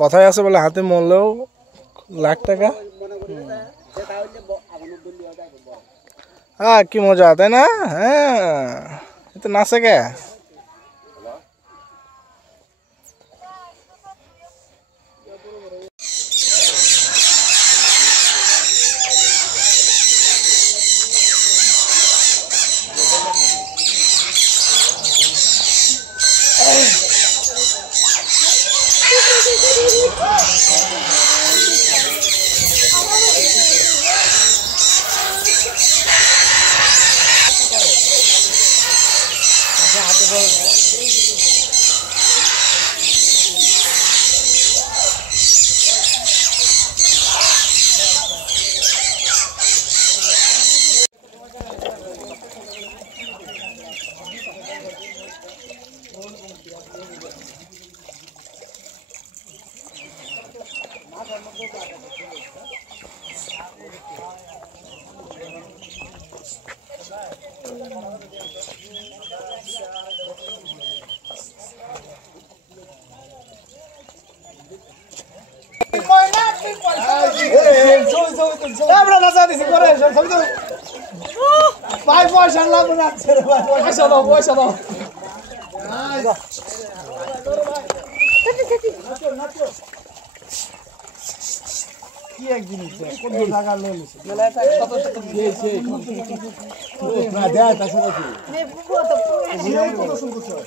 কথায় আছে বলে হাতে মরলেও লাখ টাকা। হ্যাঁ কি মজা তাই না? হ্যাঁ তো নাচে কে ভাই পয়সা লাগবে না পয়সা দাও পয়সা দাও কি এক জিনিস কোন জায়গা লয়ে নিছে মেলায় টাকা কত কত দিয়েছে না দেয় তাছে নাকি নে বুবু তো পুরো কত সুন্দর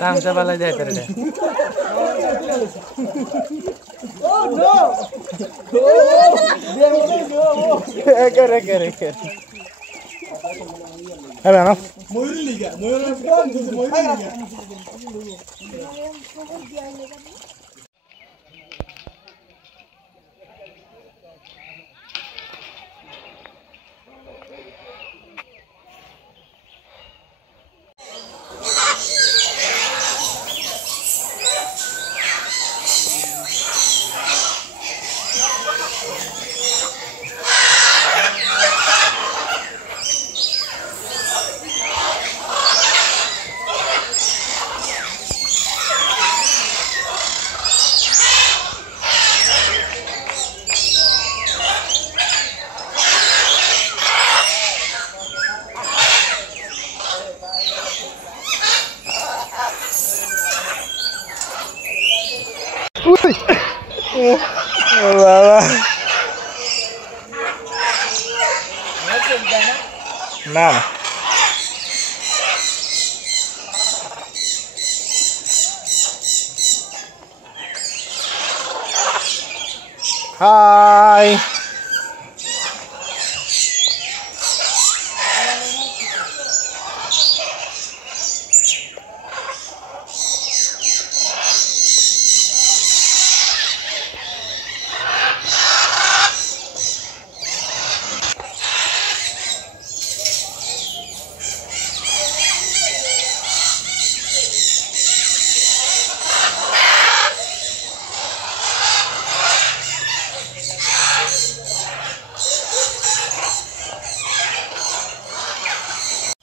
তামসা বালা যায় তারে ও নো করে করে করে আরে না ময়ূর লিগা ময়ূরের ফোন কিন্তু ময়ূর লিগা বাবা না হাই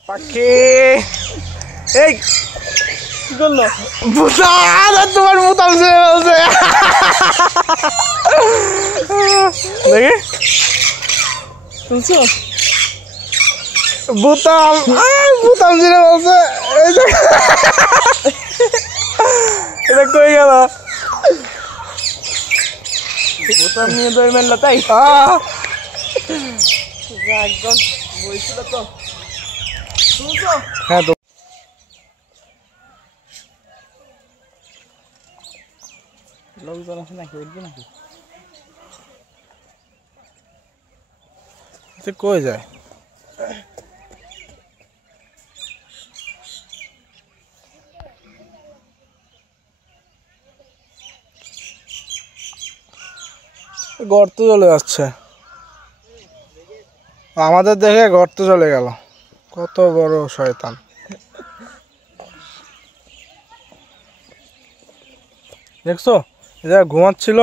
পাখি এই কি করলো বুতা তোমার বুতাম ছেড়ে বলছে দেখি শুনছো বুতাম বুতাম ছেড়ে বলছে এটা কই গেল বুতাম নিয়ে দৌড় মেললো তাই একজন বইছিল তো হ্যাঁ তো লোকজন আছে নাকি উঠবে নাকি কই যায় গর্ত চলে যাচ্ছে আমাদের দেখে গর্ত চলে গেল কত বড় শয়তান দেখছো এটা ঘুমাচ্ছিল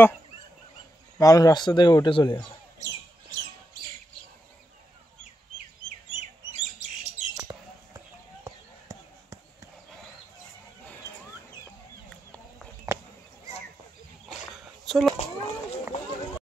মানুষ রাস্তা থেকে উঠে চলে গেছে চলো